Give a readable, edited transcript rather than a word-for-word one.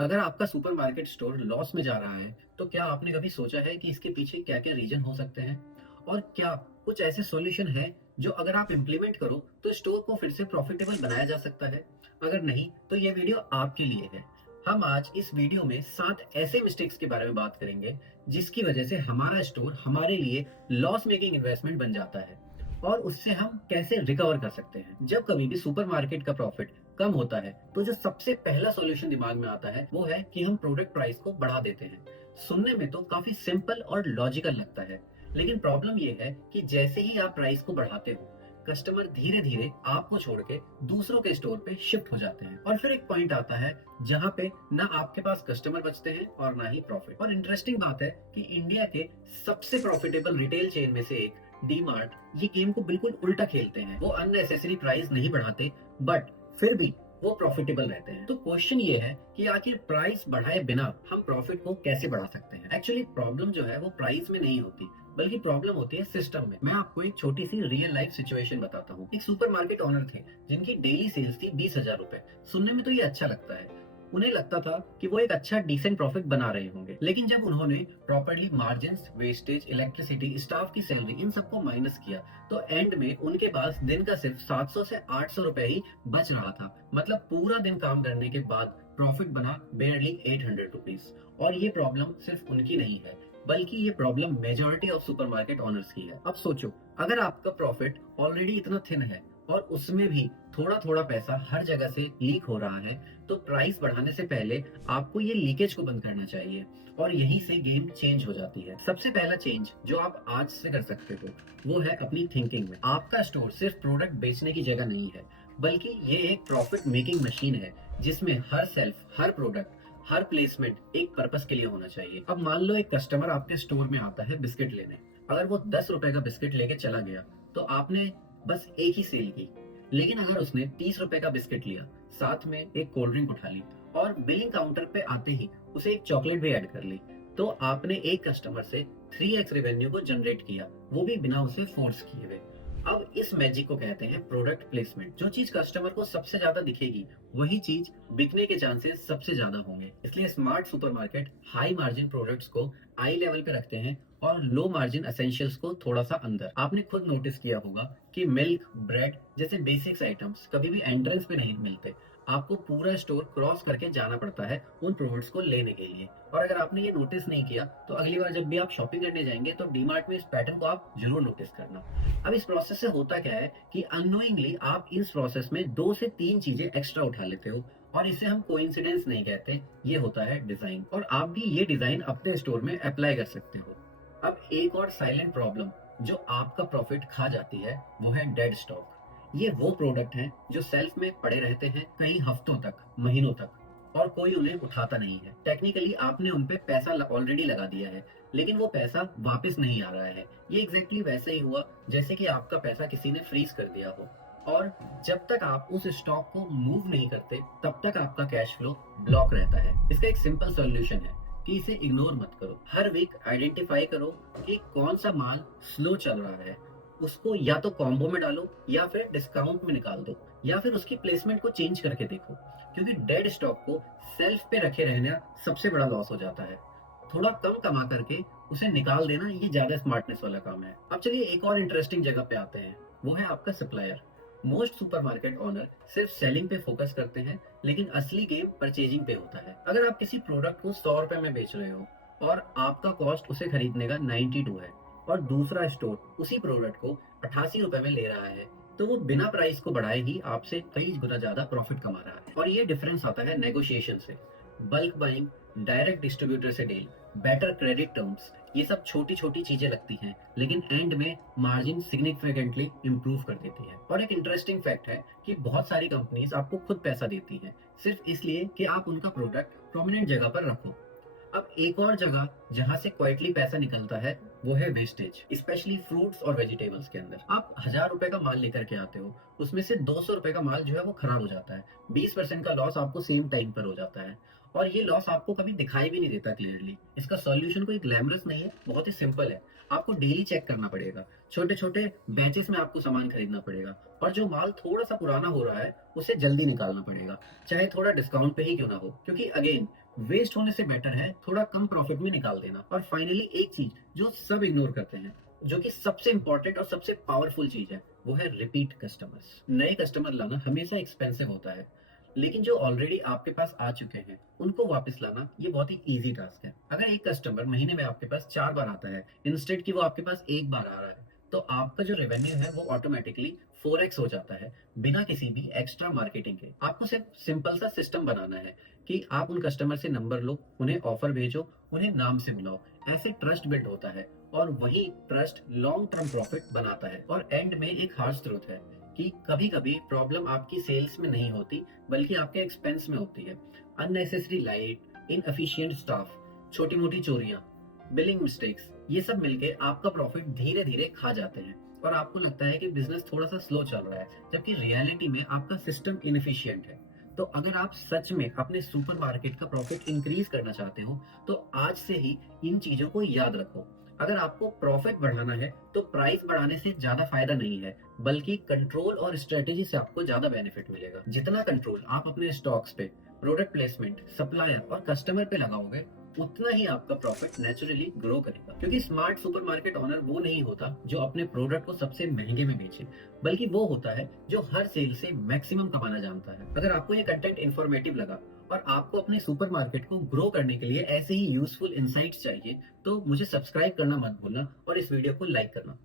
अगर आपका supermarket store loss में जा रहा है, तो क्या आपने कभी सोचा है कि इसके पीछे क्या-क्या रीज़न हो सकते हैं? और क्या कुछ ऐसे सॉल्यूशन हैं, जो अगर आप इम्प्लीमेंट करो, तो स्टोर को फिर से प्रॉफिटेबल बनाया जा सकता है? अगर नहीं, तो ये वीडियो आपके लिए है। हम आज इस वीडियो में 7 ऐसे मिस्टेक्स के बारे में बात करेंगे, जिसकी वजह से हमारा स्टोर हमारे लिए लॉस मेकिंग इन्वेस्टमेंट बन जाता है और उससे हम कैसे रिकवर कर सकते हैं। जब कभी भी सुपरमार्केट का प्रॉफिट कम होता है, तो जो सबसे पहला सॉल्यूशन दिमाग में आता है वो है कि हम प्रोडक्ट प्राइस को बढ़ा देते हैं। सुनने में तो काफी सिंपल और लॉजिकल लगता है, लेकिन प्रॉब्लम ये है कि जैसे ही आप प्राइस को बढ़ाते हो, कस्टमर धीरे धीरे आपको छोड़ के दूसरों के स्टोर पे शिफ्ट हो जाते हैं और फिर एक पॉइंट आता है जहाँ पे ना आपके पास कस्टमर बचते हैं और ना ही प्रॉफिट। और इंटरेस्टिंग बात है कि इंडिया के सबसे प्रॉफिटेबल रिटेल चेन में से एक डी मार्ट ये गेम को बिल्कुल उल्टा खेलते हैं। वो अननेसेसरी प्राइस नहीं बढ़ाते, बट फिर भी वो प्रॉफिटेबल रहते हैं। तो क्वेश्चन ये है कि आखिर प्राइस बढ़ाए बिना हम प्रॉफिट को कैसे बढ़ा सकते हैं। एक्चुअली प्रॉब्लम जो है वो प्राइस में नहीं होती, बल्कि प्रॉब्लम होती है सिस्टम में। मैं आपको एक छोटी सी रियल लाइफ सिचुएशन बताता हूँ। एक सुपरमार्केट ओनर थे जिनकी डेली सेल्स थी 20,000 रुपए। सुनने में तो ये अच्छा लगता है। उन्हें लगता था कि वो एक अच्छा डिसेंट प्रॉफिट बना रहे होंगे, लेकिन जब उन्होंने properly margin, wastage, electricity, staff की सैलरी इन सबको माइनस किया, तो एंड में उनके पास दिन का सिर्फ 700 से 800 रुपए ही बच रहा था। मतलब पूरा दिन काम करने के बाद प्रॉफिट बना बेयरली 800 रुपीज। और ये प्रॉब्लम सिर्फ उनकी नहीं है, बल्कि ये problem majority of supermarket owners की है। अब सोचो, अगर आपका प्रॉफिट ऑलरेडी इतना थिन है और उसमें भी थोड़ा थोड़ा पैसा हर जगह से लीक हो रहा है, तो प्राइस बढ़ाने से पहले आपको ये लीकेज को बंद करना चाहिए और यहीं से गेम चेंज हो जाती है। सबसे पहला चेंज जो आप आज से कर सकते हो वो है अपनी थिंकिंग में। आपका स्टोर सिर्फ प्रोडक्ट बेचने की जगह नहीं है, बल्कि ये एक प्रॉफिट मेकिंग मशीन है, जिसमें हर सेल्फ, हर प्रोडक्ट, हर प्लेसमेंट एक पर्पस के लिए होना चाहिए। अब मान लो एक कस्टमर आपके स्टोर में आता है बिस्किट लेने। अगर वो 10 रुपए का बिस्किट लेके चला गया, तो आपने बस एक ही सेल की। लेकिन अगर उसने 30 रुपए का बिस्किट लिया, साथ में एक कोल्ड ड्रिंक उठा ली और बिलिंग काउंटर पे आते ही उसे एक चॉकलेट भी ऐड कर ली, तो आपने एक कस्टमर से 3x रेवेन्यू को जनरेट किया, वो भी बिना उसे फोर्स किए हुए। अब इस मैजिक को कहते हैं प्रोडक्ट प्लेसमेंट। जो चीज कस्टमर को सबसे ज्यादा दिखेगी, वही चीज बिकने के चांसेस सबसे ज्यादा होंगे। इसलिए smart supermarket high margin products को आई लेवल पे रखते हैं और लो मार्जिन एसेंशियल्स को थोड़ा सा अंदर। आपने खुद नोटिस किया होगा कि मिल्क, ब्रेड जैसे बेसिक्स आइटम्स कभी भी एंट्रेंस पे नहीं मिलते। आपको पूरा स्टोर क्रॉस करके जाना पड़ता है उन प्रोडक्ट्स को लेने के लिए। और अगर आपने ये नोटिस नहीं किया, तो अगली बार जब भी आप शॉपिंग करने जाएंगे, तो डीमार्ट में इस पैटर्न को आप जरूर नोटिस करना। अब इस प्रोसेस से होता क्या है कि अननोइंगली आप इस प्रोसेस में 2 से 3 चीजें एक्स्ट्रा उठा लेते हो, और इसे हम कोइंसिडेंस नहीं कहते, ये होता है डिजाइन। और आप भी ये डिजाइन अपने स्टोर में अप्लाई कर सकते हो। अब एक और साइलेंट प्रॉब्लम जो आपका प्रॉफिट खा जाती है, वो है डेड स्टॉक। ये वो प्रोडक्ट हैं जो सेल्फ में पड़े रहते हैं कई हफ्तों तक, महीनों तक, और कोई उन्हें उठाता नहीं है। टेक्निकली आपने उन पे पैसा ऑलरेडी लगा दिया है, लेकिन वो पैसा वापस नहीं आ रहा है। ये एग्जैक्टली वैसे ही हुआ जैसे कि आपका पैसा किसी ने फ्रीज कर दिया हो, और जब तक आप उस स्टॉक को मूव नहीं करते, तब तक आपका कैश फ्लो ब्लॉक रहता है। इसका एक सिंपल सॉल्यूशन है कि इसे इग्नोर मत करो। हर वीक आइडेंटिफाई करो कि कौन सा माल स्लो चल रहा है, उसको या तो कॉम्बो में डालो या फिर डिस्काउंट में निकाल दो, या फिर उसकी प्लेसमेंट को चेंज करके देखो। क्योंकि डेड स्टॉक को सेल्फ पे रखे रहना सबसे बड़ा लॉस हो जाता है। थोड़ा कम कमा करके उसे निकाल देना, ये ज्यादा स्मार्टनेस वाला काम है। अब चलिए एक और इंटरेस्टिंग जगह पे आते हैं, वो है आपका सप्लायर। मोस्ट सुपरमार्केट ओनर सिर्फ सेलिंग पे फोकस करते हैं, लेकिन असली गेम परचेजिंग पे होता है। अगर आप किसी प्रोडक्ट को 100 रुपए में बेच रहे हो और आपका कॉस्ट उसे खरीदने का 92 है, और दूसरा स्टोर उसी प्रोडक्ट को 88 रुपए में ले रहा है, तो वो बिना प्राइस को बढ़ाए ही आपसे कई गुना ज्यादा प्रॉफिट कमा रहा है। और ये डिफरेंस आता है नेगोशिएशन से। बल्क बाइंग, डायरेक्ट डिस्ट्रीब्यूटर से डील, बेटर क्रेडिट टर्म्स, ये सब छोटी छोटी चीजें लगती हैं, लेकिन एंड में मार्जिन सिग्निफिकेंटली इंप्रूव कर देती है। और एक इंटरेस्टिंग फैक्ट है कि बहुत सारी कंपनीज आपको खुद पैसा देती हैं, सिर्फ इसलिए कि आप उनका प्रोडक्ट प्रोमिनेंट जगह पर रखो। अब एक और जगह जहां से क्वाइटली पैसा निकलता है, वो है वेस्टेज, स्पेशली फ्रूट्स और वेजिटेबल्स के अंदर। आप 1,000 रुपए का माल लेकर के आते हो, उसमें से 200 रुपए का माल जो है वो खराब हो जाता है। 20% का लॉस आपको सेम टाइम पर हो जाता है, और ये लॉस आपको कभी दिखाई भी नहीं देता क्लियरली। इसका सॉल्यूशन कोई ग्लैमरस नहीं है, बहुत ही सिंपल है। आपको डेली चेक करना पड़ेगा, छोटे छोटे बैचेस में आपको सामान खरीदना पड़ेगा, और जो माल थोड़ा सा पुराना हो रहा है उसे जल्दी निकालना पड़ेगा, चाहे थोड़ा डिस्काउंट पे ही क्यों ना हो। क्योंकि अगेन, वेस्ट होने से बेटर है थोड़ा कम प्रॉफिट में निकाल देना। और फाइनली एक चीज जो सब इग्नोर करते हैं, जो कि सबसे इंपॉर्टेंट और सबसे पावरफुल चीज है, वो है रिपीट कस्टमर्स। नए कस्टमर लाना हमेशा एक्सपेंसिव होता है, लेकिन जो ऑलरेडी आपके पास आ चुके हैं उनको वापस लाना ये बहुत ही इजी टास्क है। अगर एक कस्टमर महीने में आपके पास 4 बार आता है इंस्टेड कि वो आपके पास एक बार आ रहा है, तो आपका जो रेवेन्यू है वो ऑटोमेटिकली 4x हो जाता है, बिना किसी भी एक्स्ट्रा मार्केटिंग के। आपको सिर्फ सिंपल सा सिस्टम बनाना है कि आप उन कस्टमर से नंबर लो, उन्हें ऑफर भेजो, उन्हें नाम से बुलाओ। ऐसे ट्रस्ट बिल्ड होता है, और वही ट्रस्ट लॉन्ग टर्म प्रॉफिट बनाता है। और एंड में एक हार्श ट्रूथ है कि कभी कभी प्रॉब्लम आपकी सेल्स में नहीं होती, बल्कि आपके एक्सपेंस में होती है। अननेसेसरी लाइट, इनएफिशिएंट स्टाफ, छोटी मोटी चोरियां, बिलिंग मिस्टेक्स, ये सब मिलके आपका प्रॉफिट धीरे धीरे खा जाते हैं। और आपको लगता है कि बिजनेस थोड़ा सा स्लो चल रहा है, जबकि रियलिटी में आपका सिस्टम इनएफिशिएंट है। तो अगर आप सच में अपने सुपरमार्केट का प्रॉफिट इंक्रीज करना चाहते हो, तो आज से ही इन चीजों को याद रखो। अगर आपको प्रॉफिट बढ़ाना है तो प्राइस बढ़ाने से ज्यादा फायदा नहीं है, बल्कि कंट्रोल और स्ट्रेटेजी से आपको ज्यादा बेनिफिट मिलेगा। जितना कंट्रोल आप अपने स्टॉक्स पे, प्रोडक्ट प्लेसमेंट, सप्लायर और कस्टमर पे लगाओगे, उतना ही आपका प्रॉफिट नेचुरली ग्रो करेगा। क्योंकि स्मार्ट सुपरमार्केट ओनर वो नहीं होता जो अपने प्रोडक्ट को सबसे महंगे में बेचे, बल्कि वो होता है जो हर सेल से मैक्सिमम कमाना जानता है। अगर आपको ये कंटेंट इन्फॉर्मेटिव लगा और आपको अपने सुपरमार्केट को ग्रो करने के लिए ऐसे ही यूजफुल इंसाइट्स चाहिए, तो मुझे सब्सक्राइब करना मत भूलना और इस वीडियो को लाइक करना।